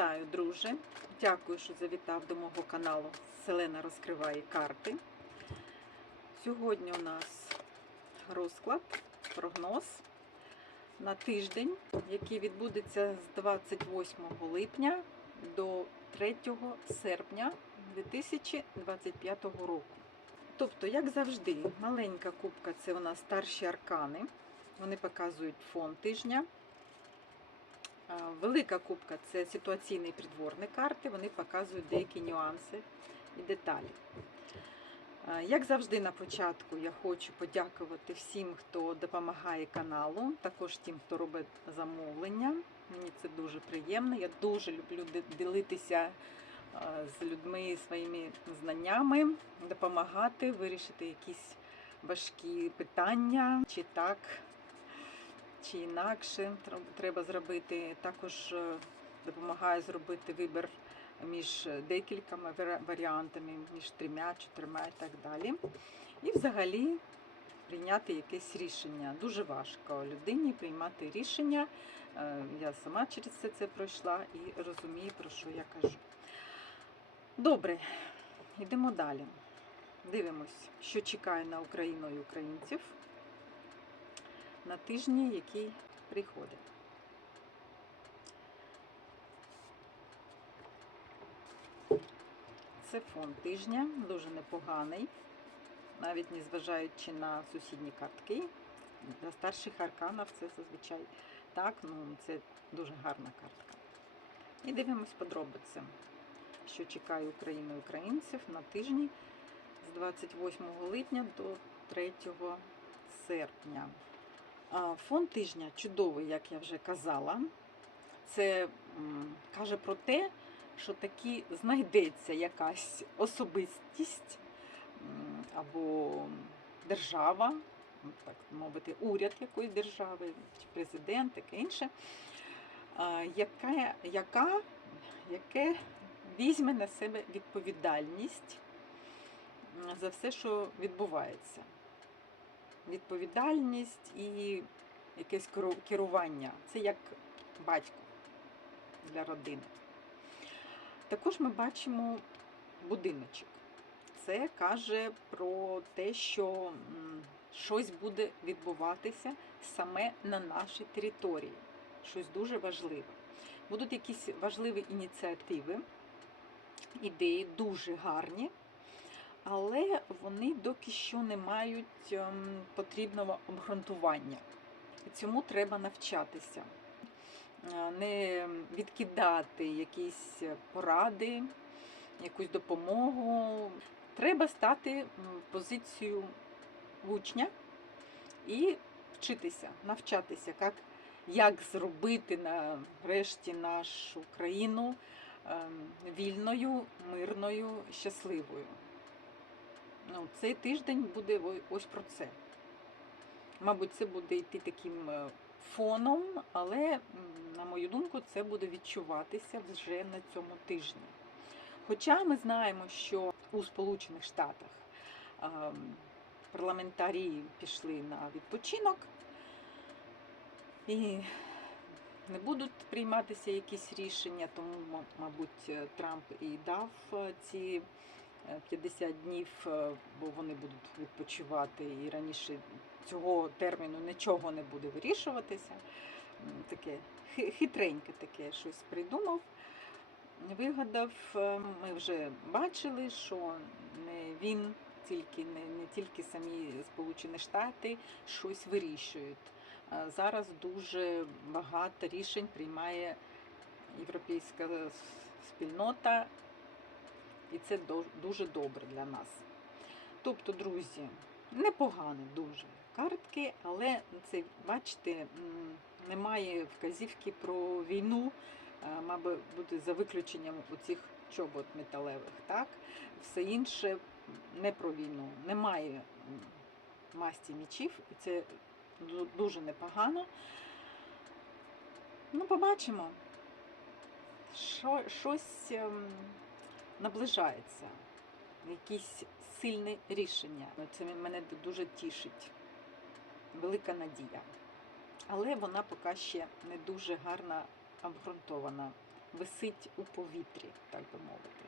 Вітаю, друже! Дякую, що завітав до мого каналу Селена розкриває карти. Сьогодні у нас розклад, прогноз на тиждень, який відбудеться з 28 липня до 3 серпня 2025 року. Тобто, як завжди, маленька кубка це у нас старші аркани. Вони показують фон тижня. Велика кубка це ситуаційний придворні карти, вони показують деякі нюанси і деталі. Як завжди на початку я хочу подякувати всім, хто допомагає каналу, також тим, хто робить замовлення. Мені це дуже приємно. Я дуже люблю ділитися з людьми своїми знаннями, допомагати вирішити якісь важкі питання, чи так чи інакше треба зробити. Також е, допомагає зробити вибір між декількома варіантами, між трьома, чотирма і так далі. І взагалі прийняти якесь рішення. Дуже важко людині приймати рішення. Е, Я сама через все це пройшла і розумію, про що я кажу. Добре, йдемо далі. Дивимось, що чекає на Україну і українців на тижні, який приходить. Це фон тижня, дуже непоганий, навіть не зважаючи на сусідні картки. Для старших арканів це зазвичай так, ну це дуже гарна картка. І дивимось подробиці, що чекає Україну і українців на тижні з 28 липня до 3 серпня. Фон тижня чудовий, як я вже казала. Це каже про те, що таки знайдеться якась особистість або держава, ну, так мовити, уряд якоїсь держави, чи президент, таке інше, яка, яка, яке візьме на себе відповідальність за все, що відбувається відповідальність і якесь керування. Це як батько для родини. Також ми бачимо будиночок. Це каже про те, що щось буде відбуватися саме на нашій території. Щось дуже важливе. Будуть якісь важливі ініціативи, ідеї дуже гарні, але вони доки що не мають ем, потрібного обґрунтування. Цьому треба навчатися, Е, не відкидати якісь поради, якусь допомогу. Треба стати в позицію учня і вчитися, навчатися, як, як зробити нарешті нашу країну ем, вільною, мирною, щасливою. Ну, цей тиждень буде ось про це. Мабуть, це буде йти таким е, фоном, але, на мою думку, це буде відчуватися вже на цьому тижні. Хоча ми знаємо, що у Сполучених Штатах ем, парламентарі пішли на відпочинок і не будуть прийматися якісь рішення, тому, мабуть, е, Трамп і дав е, ці 50 днів, е, бо вони будуть відпочивати і раніше цього терміну нічого не буде вирішуватися. Таке хитреньке таке щось придумав, вигадав. Е, Ми вже бачили, що не він, тільки не, не тільки самі Сполучені Штати щось вирішують. Зараз дуже багато рішень приймає європейська спільнота, і це дуже добре для нас. Тобто, друзі, непогано дуже картки, але це, бачите, немає вказівки про війну, е, мабуть, буде за виключенням оцих чобот металевих. Так? Все інше не про війну. Немає масті мічів, і це дуже непогано. Ну, побачимо. Що, щось ем, наближається, якісь сильне рішення. Це мене дуже тішить. Велика надія. Але вона поки ще не дуже гарно обґрунтована. висить у повітрі, так би мовити.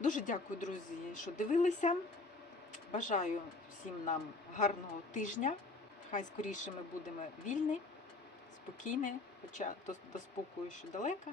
Дуже дякую, друзі, що дивилися. Бажаю всім нам гарного тижня. Хай скоріше ми будемо вільні, спокійні, хоча до, спокою ще далеко.